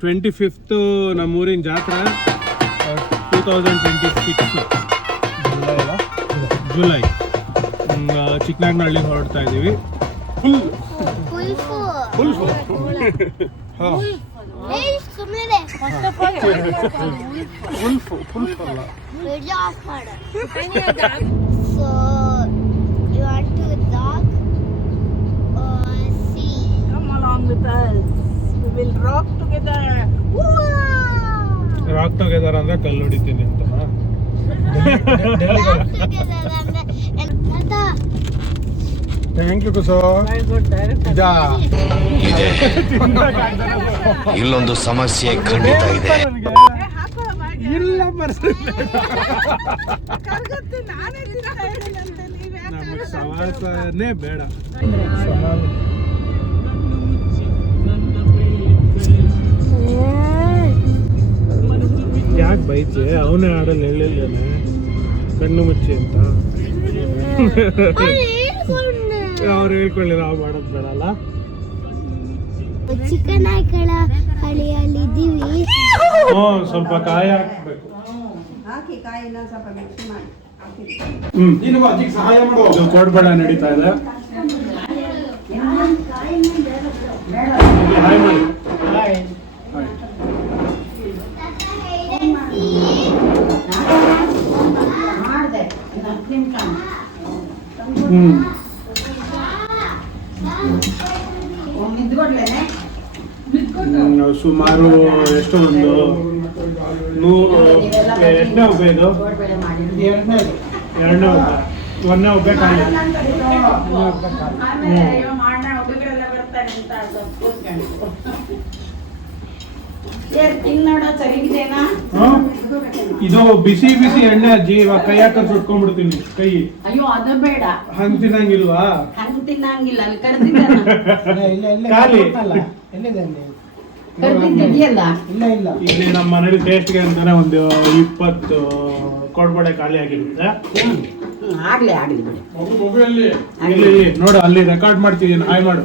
25th ನಮ್ಮೂರಿನ ಜಾತ್ರೆ 2026 July Chikkanagnahalli ಹೊರಡ್ತಾ ಇದ್ದೀವಿ. ಫುಲ್ ರಾಕ್ ಟುಗೆದರ್ ಅಂದ್ರೆ ಕಲ್ಲು ಹೊಡಿತೀನಿ ಅಂತ. ಥ್ಯಾಂಕ್ ಯು ಕುಸೋ. ಇಲ್ಲೊಂದು ಸಮಸ್ಯೆ ಖಂಡಿತ ಇದೆ. ಇಲ್ಲ ನಮಗೆ ಸವಾಸನೇ ಬೇಡ. ಯಾಕೆ ಬೈತೆ? ಅವನೇ ಆಡಲ್ಲಿ ಹೇಳಿದ್ದಾನೆ ಕಣ್ಣು ಮುಚ್ಚಿ ಅಂತ. ಅವ್ರು ಹೇಳ್ಕೊಳ್ಳಿ, ನಾವು ಮಾಡೋದು ಬೇಡಲ್ಲ. ಚಿಕ್ಕನಾಯ್ಕಳ ಹಳಿಯಲ್ಲಿದ್ದೀವಿ. ಸ್ವಲ್ಪ ಕಾಯಿ ಹಾಕ್ಬೇಕು. ಸಹಾಯ ಮಾಡು. ಕೋಡ್ಬೇಡ ನಡೀತಾ ಇದೆ. ಹಾಯ್ ಮಾಡಿ. ಸುಮಾರು ಎಷ್ಟು ಒಂದು 100 ಎಷ್ಟನೇ ಒಬ್ಬ ಇದು? ಎರಡನೇ ಒಬ್ಬ. ಒಂದನೇ ಒಬ್ಬ ಕಾಯಿ. ಇದು ಬಿಸಿ ಬಿಸಿ ಎಣ್ಣೆ ಅಜ್ಜಿ. ಇವಾಗ ಕೈ ಹಾಕಿ ಸುಟ್ಕೊಂಡ್ಬಿಡ್ತೀನಿ ಕೈ. ಅಯ್ಯೋ ಅದು ಬೇಡ. ಹಂಗ್ ತಿನ್ನಂಗಿಲ್ವಾ? ಹಂಗ್ ತಿನ್ನಂಗಿಲ್ಲ. ಅಲ್ಲಿ ಕರ್ದಿದ್ದಲ್ಲ ಖಾಲಿ ಕರ್ದಿದ್ದಿದೆಯಲ್ಲ. ಇಲ್ಲಿ ನಮ್ಮ ಮನೇಲಿ ಟೇಸ್ಟ್ಗೆ ಅಂತಾನೆ ಒಂದು 20 ಕೋಡ್ಬಳೆ ಖಾಲಿ ಆಗಿರುತ್ತೆ. ಆಗ್ಲಿ ಆಗ್ಲಿ ಬಿಡಿ. ಇಲ್ಲಿ ನೋಡು, ಅಲ್ಲಿ ರೆಕಾರ್ಡ್ ಮಾಡ್ತಿದ್ದೀನಿ. ಹಾಯ್ ಮಾಡು.